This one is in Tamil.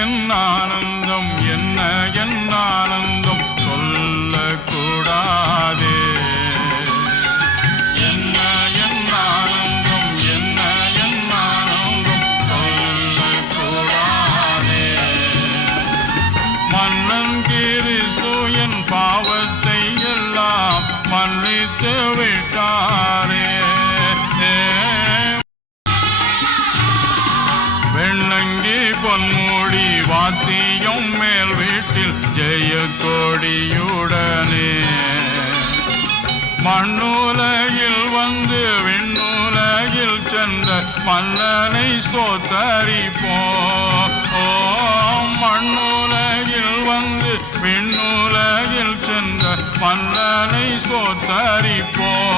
என் ஆனந்தம் என்ன என் ஆனந்தம் சொல்லக்கூடாதே. என்ன என் ஆனந்தம் என்ன என் ஆனந்தம் சொல்லக்கூடாதே. மன்னன் கிறிஸ்து என் பாவத்தை எல்லாம் மன்னித்து விட்டாரே. வெண்ணங்கி பொன்முடி வாத்தியம் மேல் வீட்டில் ஜெய கொடியுடனே மண்ணுலகில் வந்து விண்ணுலகில் சென்ற மன்னனை ஸ்தோத்தரிப்போம். மண்ணுலகில் வந்து விண்ணுலகில் சென்ற மன்னனை ஸ்தோத்தரிப்போம்.